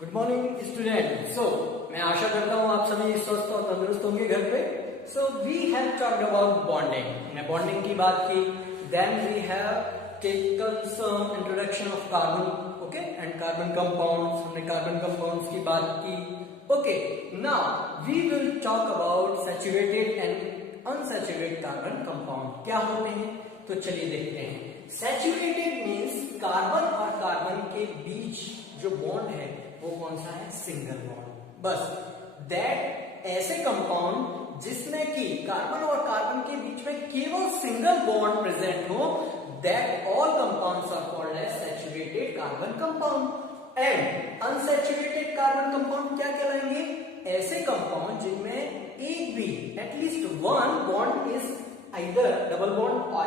Good morning student. मैं आशा करता हूँ आप सभी स्वस्थ और तंदुरुस्त होंगे घर पे। We have talked about bonding. हमने बॉन्डिंग की बात की। Then we have taken some introduction of carbon, okay, and carbon compounds. हमने कार्बन कंपाउंड्स की बात की। Okay, now we will talk about saturated and unsaturated carbon compound क्या होते हैं। तो चलिए देखते हैं। सैचुरेटेड मीन्स कार्बन और कार्बन के बीच जो बॉन्ड है वो कौन सा है? Single bond. बस दैट ऐसे कंपाउंड जिसमें कि कार्बन और कार्बन के बीच में केवल सिंगल बॉन्ड प्रेजेंट हो, that all compounds are called as saturated carbon compound. And unsaturated carbon compound क्या कहलाएंगे? ऐसे कंपाउंड जिनमें एक भी at least one bond is either double bond और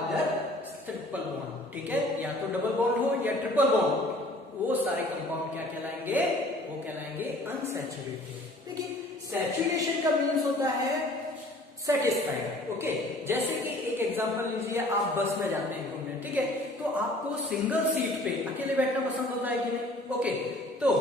ट्रिपल बॉन्ड। ठीक है, या तो डबल बॉन्ड हो या ट्रिपल बॉन्ड, वो सारे कंपाउंड क्या कहलाएंगे? वो कहलाएंगे अनसैचुरेटेड। देखिए, सैचुरेशन का मीन्स होता है सेटिस्फाइड। ओके, जैसे कि एक एग्जांपल लीजिए, आप बस में जाते हैं घूमने, ठीक है, तो आपको सिंगल सीट पे अकेले बैठना पसंद होता है कि नहीं? ओके, तो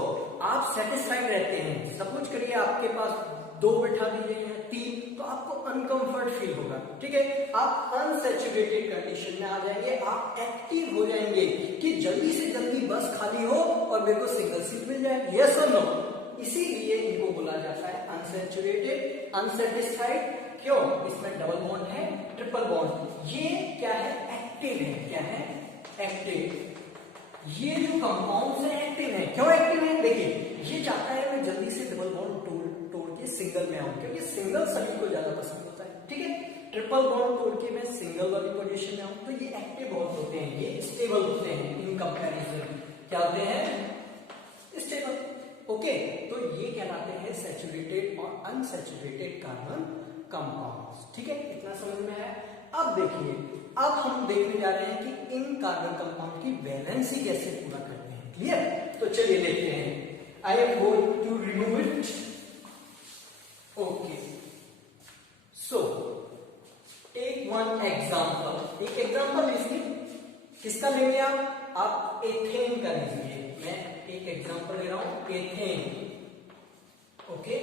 आप सेटिस्फाइड रहते हैं। सपोज करिए आपके पास दो बैठा दी गई है, तीन, तो आपको अनकंफर्ट फील होगा। ठीक है, आप अनसैचुरेटेड कंडीशन में आ जाएंगे, आप एक्टिव हो जाएंगे कि जल्दी से जल्दी बस खाली हो और मेरे को सिंगल सीट मिल जाए। यस और नो? इसीलिए इनको बोला जाता है अनसैचुरेटेड, अनसेटिस्फाइड। क्यों? इसमें डबल बॉन्ड है, ट्रिपल बॉन्ड। ये क्या है? एक्टिव है। क्या है? एक्टिव। ये जो कंपाउंड है एक्टिव है। क्यों एक्टिव है? देखिए, ये चाहता है मैं जल्दी से डबल बॉन्ड तोड़ के सिंगल में आऊं, क्योंकि सिंगल सभी को ज्यादा पसंद होता है। ठीक है, ट्रिपल बॉन्ड तोड़ के मैं सिंगल वाली पोजीशन में आऊं, तो ये एक्टिव बहुत होते हैं, ये स्टेबल होते हैं इन कंपैरिजन। क्या होते हैं? स्टेबल। ओके, तो ये कहलाते हैं सैचुरेटेड और अनसैचुरेटेड कार्बन कंपाउंड्स। ठीक है, इतना समझ में आया? अब देखिए, अब हम देखने जा रहे हैं कि इन कार्बन कंपाउंड की वैलेंसी कैसे पूरा करते हैं। क्लियर? तो चलिए देखते हैं। I am going to remove it. Okay, so take one example. एक एग्जांपल लीजिए। किसका लेंगे आप एथेन का लीजिए। मैं एक एग्जांपल ले रहा हूं, एथेन। ओके,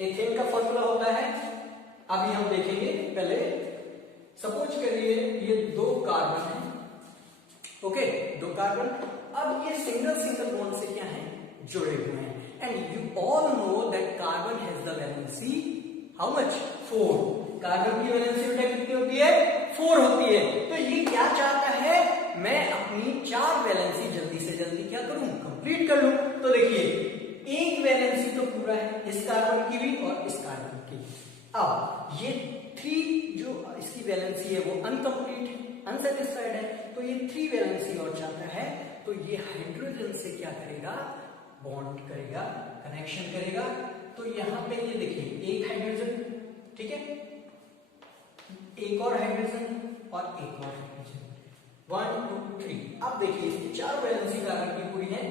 एथेन का फॉर्मूला होता है, अभी हम देखेंगे। पहले सपोज करिए ये दो कार्बन है। ओके, दो कार्बन। अब ये सिंगल सिंगल बॉन्ड से क्या है? जुड़े हुए हैं। And you all know that carbon has the valency how much? 4। Carbon की वैलेंसी बेटा कितनी होती है? 4 होती है। तो ये क्या चाहता है? मैं अपनी 4 वैलेंसी जल्दी से जल्दी क्या करूं? कंप्लीट कर लूं। तो देखिए, एक वैलेंसी तो पूरा है, इस कार्बन की भी और इस कार्बन की। अब ये 3 जो इसकी वैलेंसी है वो अनकंप्लीट है, अनसेटिस्फाइड है, तो ये 3 वैलेंसी और चाहता है। तो ये हाइड्रोजन से क्या करेगा? बॉन्ड करेगा, कनेक्शन करेगा। तो यहां पे ये देखिए, एक हाइड्रोजन, ठीक है, एक और हाइड्रोजन और एक और हाइड्रोजन। 1 2 3। अब देखिए, इसकी 4 वैलेंसी कार्बन की पूरी है।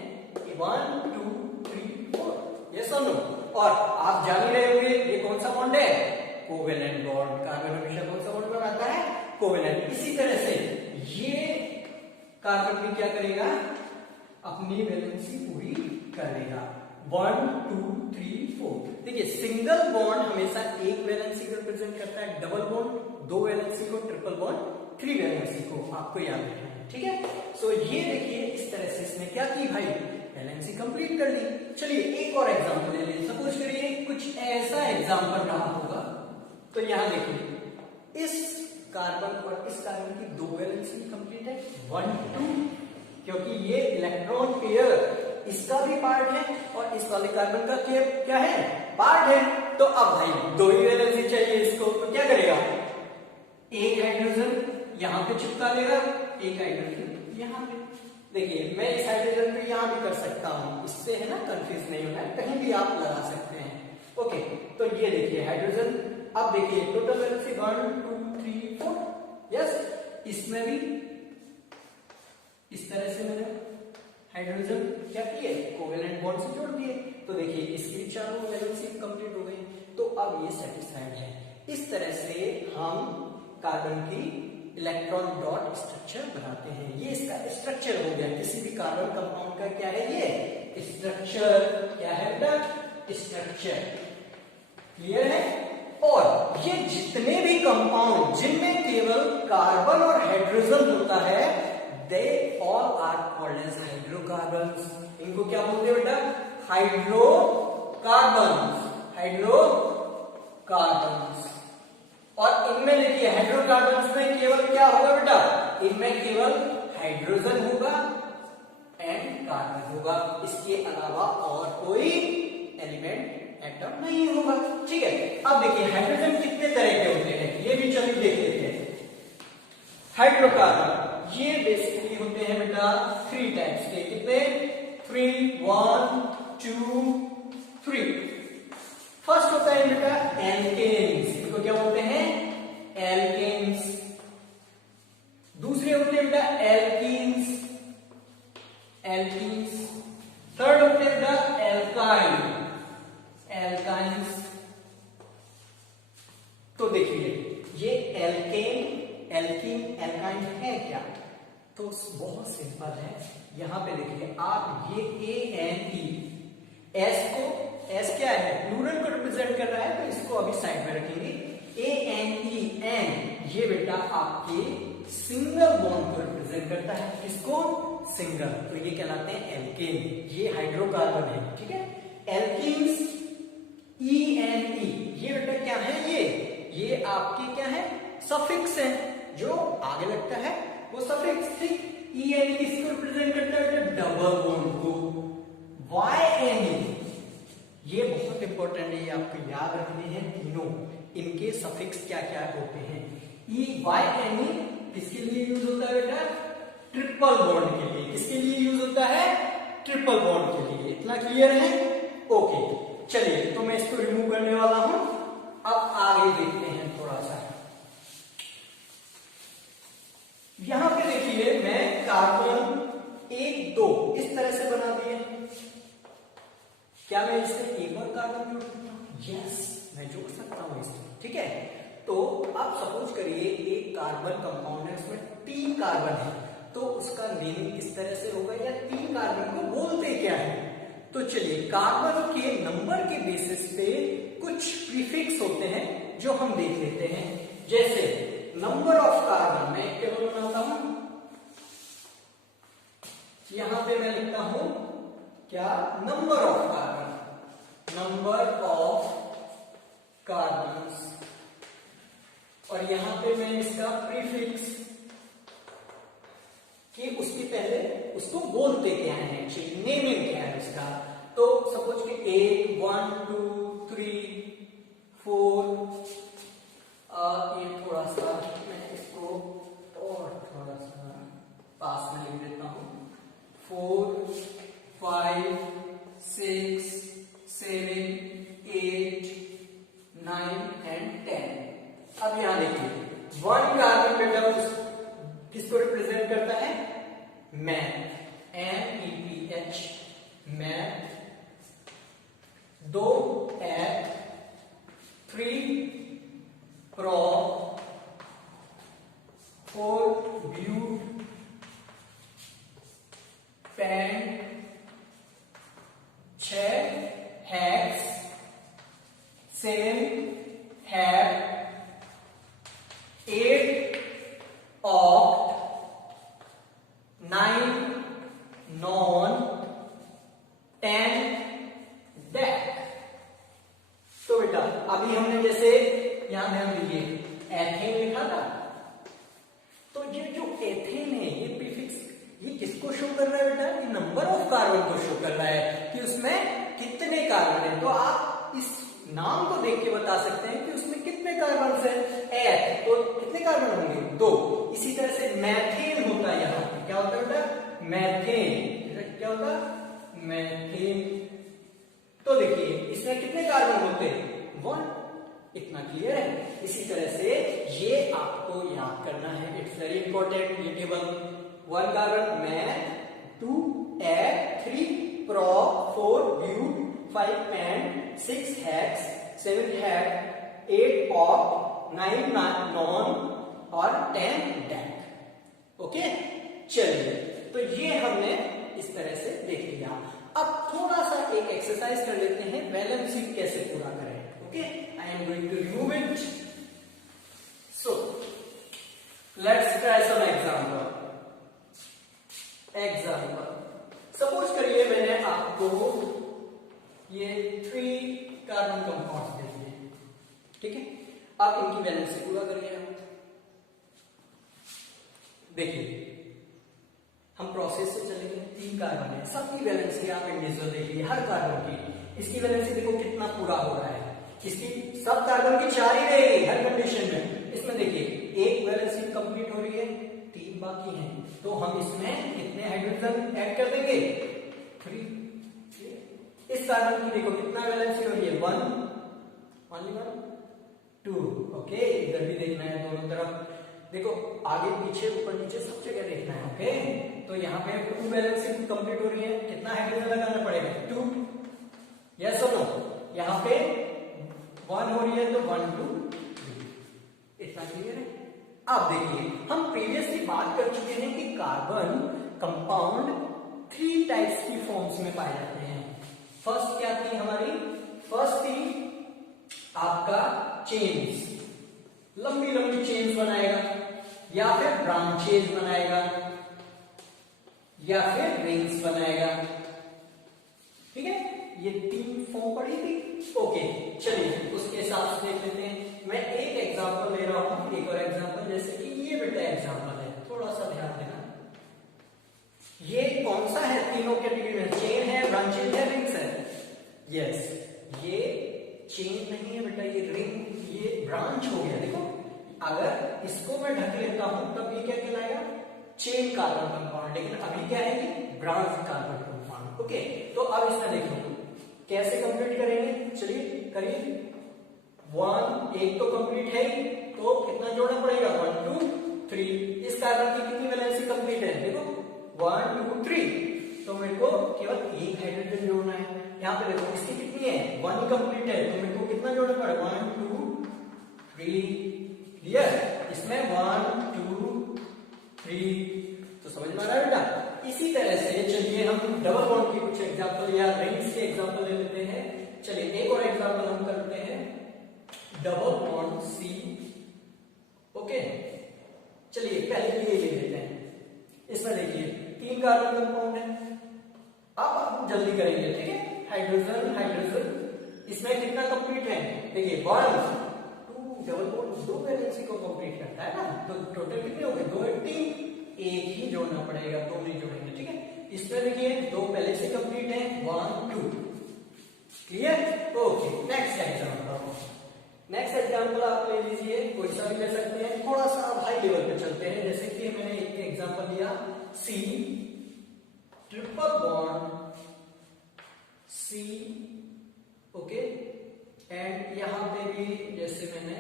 1 2 3 4। यस और नो? और आप जान ही रहे होंगे ये कौन सा बॉन्ड है? Covalent bond. कार्बन हमेशा कौन सा बॉन्ड बनाता है? कोवेलेंट। इसी तरह से ये कार्बन भी क्या करेगा? अपनी वैलेंसी पूरी करेगा। 1 2 3 4। देखिए, सिंगल बॉन्ड हमेशा एक वैलेंसी को रिप्रेजेंट करता है, डबल बॉन्ड 2 वैलेंसी को, ट्रिपल बॉन्ड 3 वैलेंसी को। आपको याद रखना है। ठीक है, सो ये देखिए, इस तरह से इसने क्या की भाई? वैलेंसी कंप्लीट कर दी। चलिए एक और एग्जांपल ले लीजिए। सपोज करिए कुछ ऐसा एग्जांपल रहा होगा। तो यहां देखिए, इस कार्बन और इस कार्बन की 2 वैलेंसी कंप्लीट है, 1 2, क्योंकि ये इलेक्ट्रॉन पेयर इसका भी पार्ट है और इस वाले कार्बन का क्या है? पार्ट है। तो अब भाई 2 ही वैलेंसी चाहिए इसको, तो क्या करेगा? एक हाइड्रोजन यहां पे चिपका देगा, एक हाइड्रोजन यहां पे। देखिए, मैं इस हाइड्रोजन को यहां भी कर सकता हूं, इससे है ना कंफ्यूज नहीं होना है, कहीं भी आप लगा सकते हैं। ओके, तो ये देखिए हाइड्रोजन। अब देखिए टोटल वैलेंसी 1 2 3 4। यस, इसमें भी इस तरह से मैंने हाइड्रोजन क्या किए? कोवेलेंट बॉन्ड से जोड़ दिए। तो देखिए, इसकी 4 वैलेंसी कंप्लीट हो गई। तो अब ये सेटिस्फाइड है। इस तरह से हम कार्बन की इलेक्ट्रॉन डॉट स्ट्रक्चर बनाते हैं। ये इसका स्ट्रक्चर हो गया। किसी भी कार्बन कंपाउंड का क्या है? ये स्ट्रक्चर क्या है बेटा, स्ट्रक्चर। क्लियर है। और ये जितने भी कंपाउंड जिनमें केवल कार्बन और हाइड्रोजन होता है, they all are called as hydrocarbons. इनको क्या बोलते हैं बेटा, हाइड्रोकार्बन्स, हाइड्रोकार्बन्स। और इनमें देखिए हाइड्रोकार्बन्स में केवल क्या होगा बेटा, इनमें केवल हाइड्रोजन होगा एंड कार्बन होगा, इसके अलावा और कोई एलिमेंट एटम नहीं होगा। ठीक है। अब देखिए हाइड्रोजन कितने तरह के होते हैं, ये भी चलिए देख लेते हैं। हाइड्रोकार्बन ये बेसिकली होते हैं बेटा 3 टाइप्स के। कितने, 3, 1, 2, 3। फर्स्ट होता है बेटा एल्केन्स, इनको क्या बोलते हैं, एल्केन्स। दूसरे होते हैं बेटा एल्कीन्स, एल्कीन्स। थर्ड होते हैं बेटा एल्काइन, एल्काइंस। तो देखिए ये एल्केन, एल्कीन, एल्काइन है क्या, तो बहुत सिंपल है। यहां पे देखिए आप ये ANE, एस को, एस क्या है, प्लूरल को रिप्रेजेंट कर रहा है, तो इसको अभी साइड में रखेंगे। ANE, एन, ये बेटा आपके सिंगल बॉन्ड को रिप्रेजेंट करता है। किसको, सिंगल, तो ये कहलाते हैं एल्केन, ये हाइड्रोकार्बन है। ठीक है। एल्कीन्स ENE, ये बेटा क्या है, ये आपके क्या है, सफिक्स है, जो आगे लगता है वो सफिक्स। ठीक। ENE किसको रिप्रेजेंट करता है बेटा, डबल बॉन्ड को। YNE ये बहुत इंपॉर्टेंट है, ये आपको याद रखने हैं तीनों, इनके सफिक्स क्या क्या होते हैं। YNE किसके लिए यूज होता है बेटा, ट्रिपल बॉन्ड के लिए। किसके लिए यूज होता है, ट्रिपल बॉन्ड के लिए। इतना क्लियर है। ओके चलिए, तो मैं इसको रिमूव करने वाला हूं। अब आगे देखते हैं थोड़ा सा। यहां पे देखिए मैं कार्बन 1, 2 इस तरह से बना दिए। क्या मैं इससे एक और कार्बन जोड़ सकता हूं, यस मैं जोड़ सकता हूं इसमें। ठीक है। तो अब सपोज करिए एक कार्बन कंपाउंड है, उसमें 3 कार्बन है, तो उसका मीनिंग किस तरह से होगा, या 3 कार्बन को बोलते क्या है। तो चलिए कार्बन के नंबर के बेसिस पे कुछ प्रीफिक्स होते हैं जो हम देख लेते हैं। जैसे नंबर ऑफ कार्बन मैं टेबल बनाता हूं, यहां पे मैं लिखता हूं क्या, number of carbon, number of carbons. और यहां पे मैं इसका प्रीफिक्स कि उसके पहले उसको बोलते क्या है, एक्चुअली नेमिंग क्या है उसका। तो सपोज कि 8, 1, 2, 3, 4, ये थोड़ा सा मैं इसको और थोड़ा सा पास में लिख देता हूं, 4, 5, 6, 7, 8, 9 एंड 10। अब यहां देखिए 1 कार्बन बेटा किसको रिप्रेजेंट करता है, math, MEPH, math. 2 eth, 3 pro, 4 but, pen, 6 hex, 7 हैक, 8 ऑक्ट, 9 नॉन, 10 डेक। तो बेटा अभी हमने जैसे यहां ध्यान दीजिए एथेन लिखा था, तो ये जो एथेन है ये प्रीफिक्स ये किसको शो कर रहा है बेटा, ये नंबर ऑफ कार्बन को शो कर रहा है कि उसमें कितने कार्बन है। तो आप इस नाम को देख के बता सकते हैं कि उसमें कितने कार्बन है। एथ तो कितने कार्बन होंगे, 2। इसी तरह से मैथेन होता है, यहां क्या होता है बेटा, मैथेन, क्या होता है, मैथेन। तो देखिए इसमें कितने कार्बन होते हैं, 1। इतना क्लियर है। इसी तरह से ये आपको याद करना है, इट्स वेरी इंपॉर्टेंट। ये table 1 carbon meth, 2 eth, 3 pro, 4 but, 5 pent, 6 hex, 7 हैक, 8 ऑक्ट, 9 नॉन और 10 डेक। ओके चलिए, तो ये हमने इस तरह से देख लिया। अब एक एक्सरसाइज कर लेते हैं, वैलेंसी कैसे पूरा करें। Okay, I am going to remove it. So let's try some example. Suppose करिए मैंने आपको ये 3 कार्बन कंपाउंड्स दे दिए, ठीक है, आप इनकी वैलेंसी पूरा करिए। देखिए हम प्रोसेस से चलेंगे, 3 कार्बन है, सबकी वैलेंसी आप इंडिविजुअल देखिए, हर कार्बन की इसकी वैलेंसी देखो कितना पूरा हो रहा है। इसकी सब कार्बन की 4 ही रहेगी हर कंडीशन में। इसमें देखिए एक वैलेंसी कंप्लीट हो रही है, 3 बाकी हैं, तो हम इसमें कितने हाइड्रोजन ऐड कर देंगे, 3। इस कार्बन की देखो कितना वैलेंसी हो रही है, 1, ओनली 1, 2। ओके, इधर भी देखना है दोनों तरफ, देखो आगे पीछे ऊपर नीचे सब जगह देखना है। ओके, तो यहाँ पे 2 वैलेंसी कंप्लीट हो रही है, कितना हाइड्रोजन लगाना पड़ेगा, 2। यस और नो? यहाँ पे 1 हो रही है तो 1, 2, 3। इतना क्लियर है? अब देखिए हम प्रीवियसली बात कर चुके हैं कि कार्बन कंपाउंड 3 टाइप्स की फॉर्म्स में पाए जाते हैं। फर्स्ट क्या थी हमारी, फर्स्ट थी आपका चेन्स, लंबी लंबी चेन्स बनाएगा, या फिर ब्रांचेज बनाएगा, या फिर रिंग्स बनाएगा। ठीक है, ये 3 फॉर्म पड़ी थी। ओके, चलिए उसके हिसाब से देख लेते हैं। मैं एक एग्जांपल ले रहा हूं, एक और एग्जांपल, जैसे कि ये बेटा एग्जांपल है, थोड़ा सा ध्यान देना। ये कौन सा है, तीनों कैटेगरी में, चेन है, ब्रांचेज है, रिंग्स है। यस, ये चेन नहीं है बेटा, ये रिंग, ये ब्रांच हो गया। देखो अगर इसको मैं ढक लेता हूं तब ये क्या कहलाएगा, चेन कार्बन कंपाउंड, लेकिन अभी क्या है ये ब्रांच कार्बन कंपाउंड। ओके, तो अब इसमें देखो कैसे कंप्लीट करेंगे, चलिए करिए। 1 एक तो कंप्लीट है, तो कितना जोड़ना पड़ेगा, 1, 2, 3। इस कार्बन की कितनी वैलेंसी कंप्लीट है, देखो 1, 2, 3, तो मेरे को केवल एक हाइड्रोजन जोड़ना है। यहाँ पे देखो इसकी कितनी है, 1 ही कंप्लीट है, तो मेरे को कितना जोड़ना पड़ेगा, 1, 2, 3। क्लियर? इसमें 1, 2, 3, तो समझ में आ रहा है बेटा? इसी तरह से चलिए हम डबल बॉन्ड की कुछ एग्जांपल या रिंग्स के एग्जांपल ले लेते हैं। चलिए एक और एग्जांपल हम करते हैं, डबल बॉन्ड सी। ओके, चलिए पहले ये ले लेते हैं। इसमें देखिए 3 कार्बन कंपाउंड है, अब आप जल्दी करेंगे, ठीक है। हाइड्रोजन हाइड्रोजन, इसमें कितना कंप्लीट है, देखिए 1, 2, डबल बॉन्ड 2 वैलेंसी को कंप्लीट करता है ना, तो टोटल कितने हो गए, 2 और 3, एक ही जोड़ना पड़ेगा, 2 नहीं जोड़ेंगे। ठीक है, इसमें देखिए 2 पहले से कंप्लीट है, 1, 2। क्लियर? ओके, नेक्स्ट एग्जांपल आप ले लीजिए, कोई सा भी ले सकते हैं, थोड़ा सा आप हाई लेवल पे चलते हैं। जैसे कि मैंने एक एग्जांपल लिया, C triple bond C। Okay, and यहां पे भी जैसे मैंने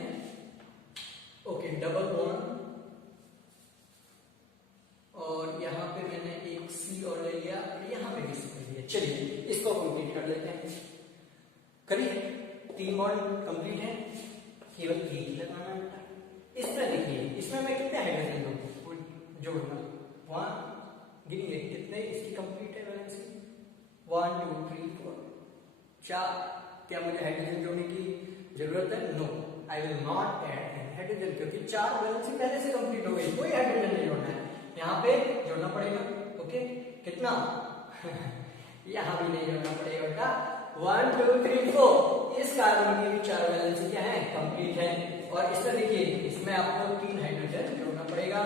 ओके डबल बॉन्ड, और यहां पे मैंने एक C और ले लिया, यहां पे भी C ले लिया। चलिए इसको कंप्लीट कर लेते हैं, करिए। 3 बॉन्ड कंप्लीट है, केवल एक ही लगाना है। इसमें देखिए, इसमें मैं कितने हाइड्रोजन जोड़ना, 1 गिनिए कितने इसकी कंप्लीट है वैलेंसी, 1, 2, 3, 4, 4। क्या मुझे हाइड्रोजन जोड़ने की जरूरत है, no, I will not add any hydrogen, क्योंकि 4 वैलेंसी पहले से कंप्लीट हो गई, कोई हाइड्रोजन नहीं जोड़ना है, यहाँ पे जोड़ना पड़ेगा। ओके, कितना यहाँ भी नहीं जोड़ना पड़ेगा बेटा, 1, 2, 3, 4। इस कार्बन की भी 4 वैलेंसी क्या है, कंप्लीट है। और इसमें देखिए, इसमें आपको 3 हाइड्रोजन जोड़ना पड़ेगा,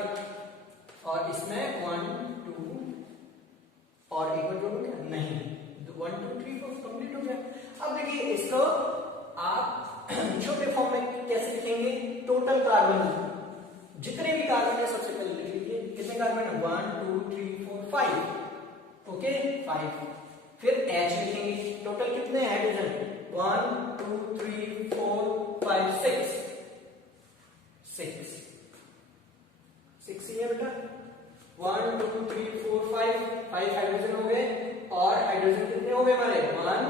और इसमें 1, 2 और एक और जोड़ूंगा, नहीं, 1, 2, 3, 4 कंप्लीट हो गया। अब देखिए इसको आप छोटे फॉर्म में कैसे लिखेंगे, टोटल कार्बन, जितने भी कार्बन है सबसे पहले लिख लीजिए, कितने कार्बन है, 1, 2, 3, 4, 5। ओके, 5। फिर H लिखेंगे, टोटल कितने हाइड्रोजन, 1, 2, 3, 4, 5, 6। 6 ही है बेटा, 1, 2, 3, 4, 5 हाइड्रोजन हो गए। और हाइड्रोजन कितने हो गए हमारे, 1,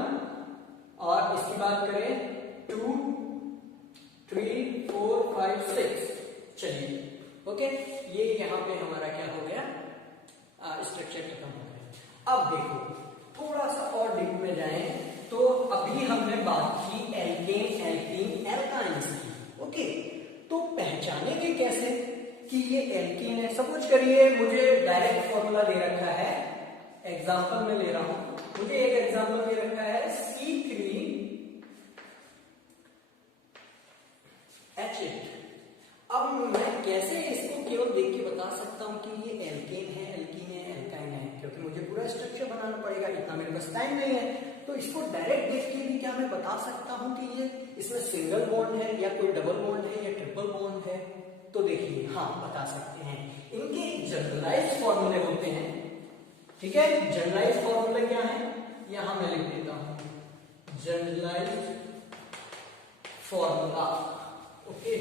और इसकी बात करें 2, 3, 4, 5, 6। चलिए ओके, ये यहाँ पे हमारा क्या हो गया, स्ट्रक्चर खत्म हो गया। अब देखो थोड़ा सा और डीप में जाएं, एग्जांपल मैं ले रहा हूं, मुझे एक एग्जांपल दे रखा है C3H8। अब मैं कैसे इसको केवल देख के बता सकता हूं कि ये एल्केन है, एल्कीन है, एल्काइन है, क्योंकि मुझे पूरा स्ट्रक्चर बनाना पड़ेगा, इतना मेरे पास टाइम नहीं है। तो इसको डायरेक्ट देख के भी क्या मैं बता सकता हूं कि ये इसमें सिंगल बॉन्ड है या कोई डबल बॉन्ड है या ट्रिपल बॉन्ड है? तो देखिए, हाँ बता सकते हैं। इनके जनरलाइज्ड फॉर्मूले होते हैं, ठीक है। जनरलाइज्ड फॉर्मूला क्या है, यहां मैं लिख देता हूं, जनरलाइज्ड फॉर्मूला। ओके,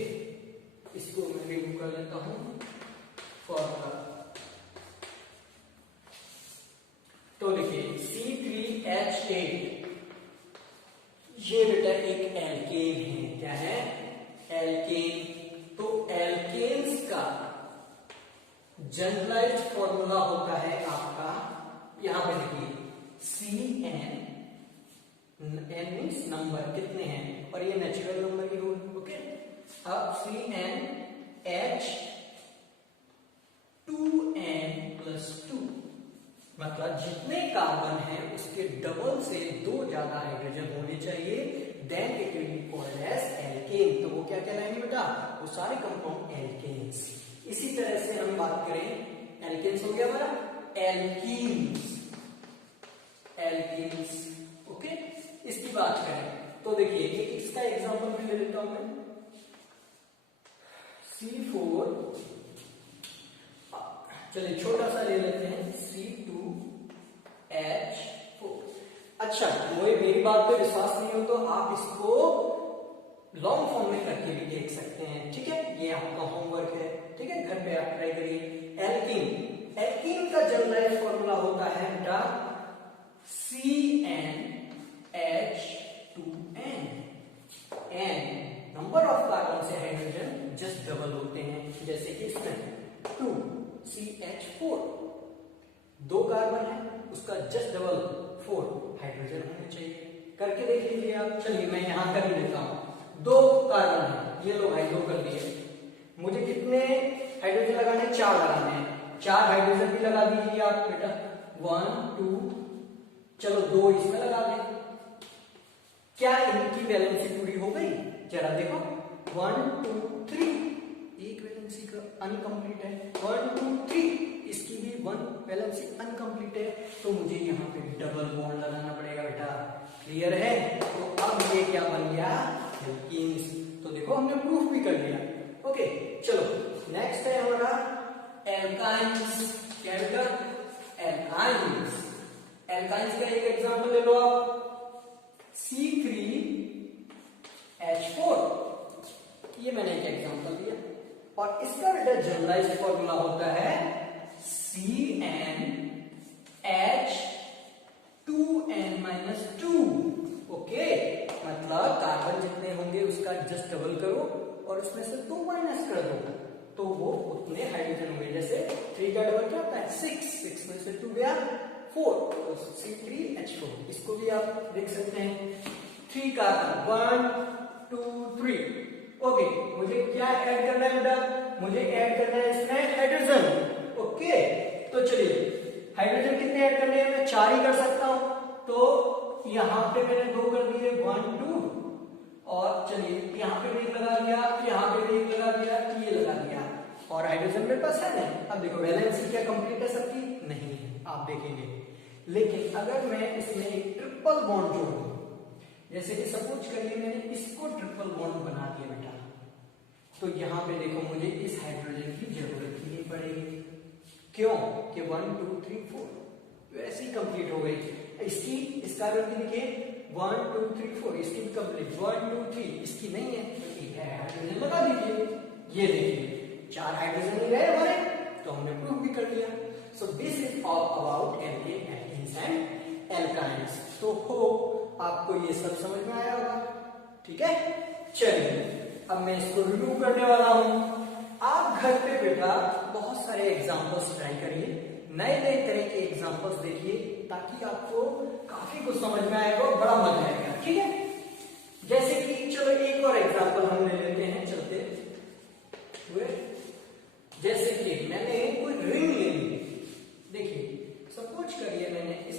इसको मैं रिमूव कर लेता हूं, फॉर्मूला। तो देखिए C3H8 ये बेटा एक एल्केन है। क्या है? एल्केन। तो एल्केन्स का जनरलाइज्ड फॉर्मूला होता है आपका, यहां पे देखिए CN, N मींस नंबर कितने हैं, और ये नेचुरल नंबर की रूल। ओके, अब CnH2n+2, मतलब जितने कार्बन है उसके डबल से 2 ज्यादा हाइड्रोजन होने चाहिए, then it will be called as alkane. तो वो क्या कहलाएंगे बेटा? वो सारे कंपाउंड एल्केन्स। इसी तरह से हम बात करें, एल्केन्स हो गया हमारा, एल्कीन्स, एल्कीन्स। ओके, इसकी बात करें तो देखिए इसका एग्जांपल भी ले लेता हूं मैं, C4, चलिए छोटा सा ले लेते हैं C2H4। अच्छा, मुझे मेरी बात पे विश्वास नहीं हो तो आप इसको लॉन्ग फॉर्म में करके भी देख सकते हैं, ठीक है। ये आपका होमवर्क है, ठीक है, घर पे आप ट्राई करिए। एल्कीन, एल्कीन का जनरलाइज्ड फॉर्मूला होता है बेटा CnH2n। n number of carbon से हाइड्रोजन जस्ट डबल होते हैं, जैसे कि इसमें 2CH4, 2 कार्बन है, उसका जस्ट डबल 4 हाइड्रोजन होने चाहिए। करके देख लीजिए आप। चलिए मैं यहां कर ही देता हूं, 2 कार्बन है, ये लो भाई 2 कर दिए। मुझे कितने हाइड्रोजन लगाने? 4 लगाने हैं। 4 हाइड्रोजन भी लगा दीजिए आप बेटा, 1 2, चलो 2 इसमें लगा दें। क्या इनकी वैलेंसी पूरी हो गई? जरा देखो, 1 2 3, एक वैलेंसी का अनकंप्लीट है, 1 2 3, इसकी भी 1 वैलेंसी अनकंप्लीट है, तो मुझे यहाँ पे डबल बॉन्ड लगाना पड़ेगा बेटा। क्लियर है? तो अब ये क्या बन गया? एल्कीन्स। तो देखो हमने प्रूफ भी कर लिया। ओके, चलो नेक्स्ट है हमारा एल्काइन्स। क्या बेटा? एल्काइन्स। एल्काइन्स का एक एग्जांपल ले लो आप, C3H4, ये मैंने एक एग्जांपल दिया, और इसका बेटा जनरलाइज्ड फॉर्मूला होता है CnH2n-2। ओके, मतलब कार्बन जितने होंगे उसका जस्ट डबल करो और उसमें से 2 माइनस कर दो, तो वो उतने हाइड्रोजन होंगे। जैसे 3 का डबल क्या होता है? 6, 6 में से 2 गया 4, तो C3H4। इसको भी आप देख सकते हैं, 3 कार्बन, 1 2 3। ओके, मुझे क्या ऐड करना है बेटा? मुझे ऐड करना है इसमें हाइड्रोजन। ओके, तो चलिए हाइड्रोजन कितने ऐड करने हैं? मैं 4 ही कर सकता हूं, तो यहां पे मैंने 2 कर दिए, 1 2, और चलिए यहां पे भी लगा दिया, यहां पे भी लगा दिया, ये लगा दिया, और हाइड्रोजन मेरे पास है ना। अब देखो वैलेंसी क्या कंप्लीट है सबकी? नहीं है, आप देखेंगे। लेकिन अगर मैं इसमें एक ट्रिपल बॉन्ड जोड़ दूं, जैसे कि सपोज करिए मैंने इसको ट्रिपल बॉन्ड बना दिया बेटा, तो यहां पे देखो मुझे इस हाइड्रोजन की जरूरत ही नहीं पड़ेगी। क्यों? कि 1 2 3 4 वैसे ही कंप्लीट हो गई। इसकी, इस कार्बन की देखिए 1 2 3 4, इसकी भी कंप्लीट, 1 2 3, इसकी नहीं है, तो एक है हाइड्रोजन लगा दीजिए। ये देखिए 4 हाइड्रोजन ही गए हमारे, तो हमने प्रूव भी कर लिया। So this is all about alkane, alkenes and alkynes. तो होप आपको ये सब समझ में आया होगा, ठीक है। चलिए अब मैं इसको रिव्यू करने वाला हूं। आप घर पे बेटा बहुत सारे एग्जांपल्स ट्राई करिए, नए नए तरह के एग्जांपल्स देखिए, ताकि आपको काफी कुछ समझ में आएगा और बड़ा मजा आएगा, ठीक है। जैसे कि चलो एक और एग्जांपल हम ले लेते हैं चलते हुए। जैसे कि मैंने कोई रिंग ले ली, देखिए सपोज करिए मैंने इस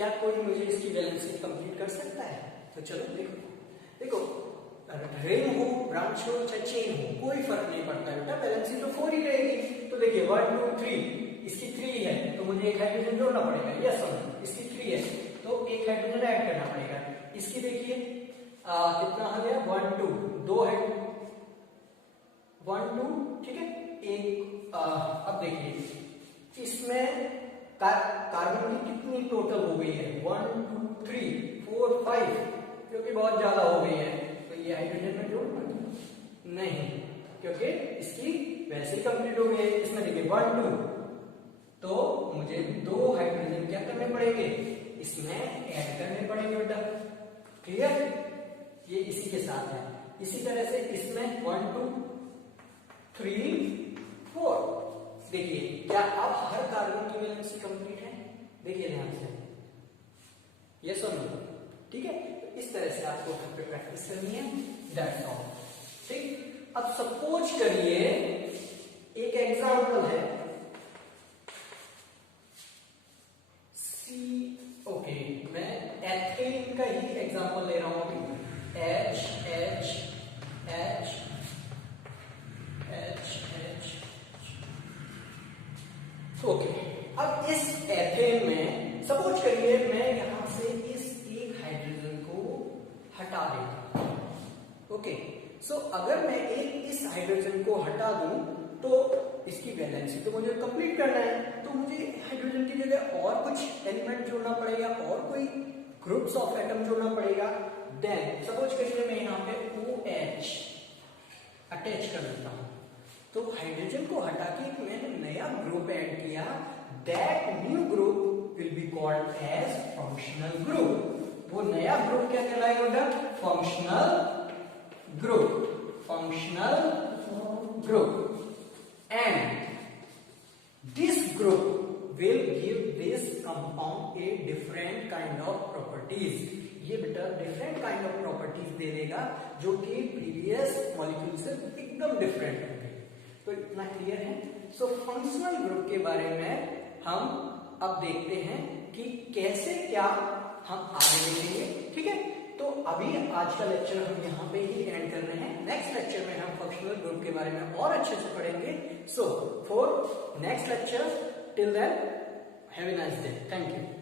क्या कोई मुझे इसकी वैलेंसी कंप्लीट कर सकता है? तो चलो देखो रिंग हो, ब्रांच हो चाहे चेन हो, कोई फर्क नहीं पड़ता बेटा, वैलेंसी तो 4 ही रहेगी। तो देखिए 1 2 3, इसकी 3 है तो मुझे एक हाइड्रोजन जोड़ना पड़ेगा, यस और नो। इसकी 3 है तो एक हाइड्रोजन ऐड करना पड़ेगा। इसकी देखिए कितना आ गया 1 2, 2 है 1 2, ठीक है। एक अब देखिए इसमें कार्बन की कितनी टोटल हो गई है 1 2 3 4 5, क्योंकि बहुत ज्यादा हो गई है तो ये हाइड्रोजन में जोड़ नहीं, क्योंकि इसकी वैसे ही कंप्लीट हो गई है। इसमें देखिए 1 2, तो मुझे 2 हाइड्रोजन क्या करने पड़ेंगे, इसमें ऐड करने पड़ेंगे बेटा, क्लियर। ये इसी के साथ है। इसी तरह से इसमें 1 2 3 4, देखिए क्या अब हर कार्बन की वैलेंसी कंप्लीट है? देखिए ध्यान से, यस और नो, ठीक है। तो इस तरह से आपको घर पे प्रैक्टिस करनी है, दैट्स ऑल, ठीक। अब सपोज करिए एक एग्जांपल है ओके, मैं एथेन का ही एग्जांपल ले रहा हूं अभी। H H H H H, okay. अब इस एथेन में सपोज करिए मैं यहां से इस एक हाइड्रोजन को हटा देता हूं, ओके। सो अगर मैं इस हाइड्रोजन को हटा दूं तो इसकी वैलेंसी तो मुझे कंप्लीट करना है, तो मुझे हाइड्रोजन की जगह और कुछ एलिमेंट जोड़ना पड़ेगा, और कोई ग्रुप्स ऑफ एटम जोड़ना पड़ेगा। देन सपोज करिए मैं यहाँ पे OH अटैच कर देता हूं, तो हाइड्रोजन को हटा के मैंने नया ग्रुप ऐड किया, that new group will be called as functional group. वो नया ग्रुप क्या कहलाएगा बेटा? Functional group, functional group. And this group will give this compound a different kind of properties। ये बेटा different kind of properties दे देगा जो कि previous molecule से एकदम different होंगे। तो इतना क्लियर है। सो फंक्शनल ग्रुप के बारे में हम अब देखते हैं कि कैसे क्या हम आगे देखेंगे, ठीक है। तो अभी आज का लेक्चर हम यहाँ पे ही एंड कर रहे हैं। नेक्स्ट लेक्चर में हम फंक्शनल ग्रुप के बारे में और अच्छे से पढ़ेंगे। So for next lecture, till then, have a nice day. Thank you.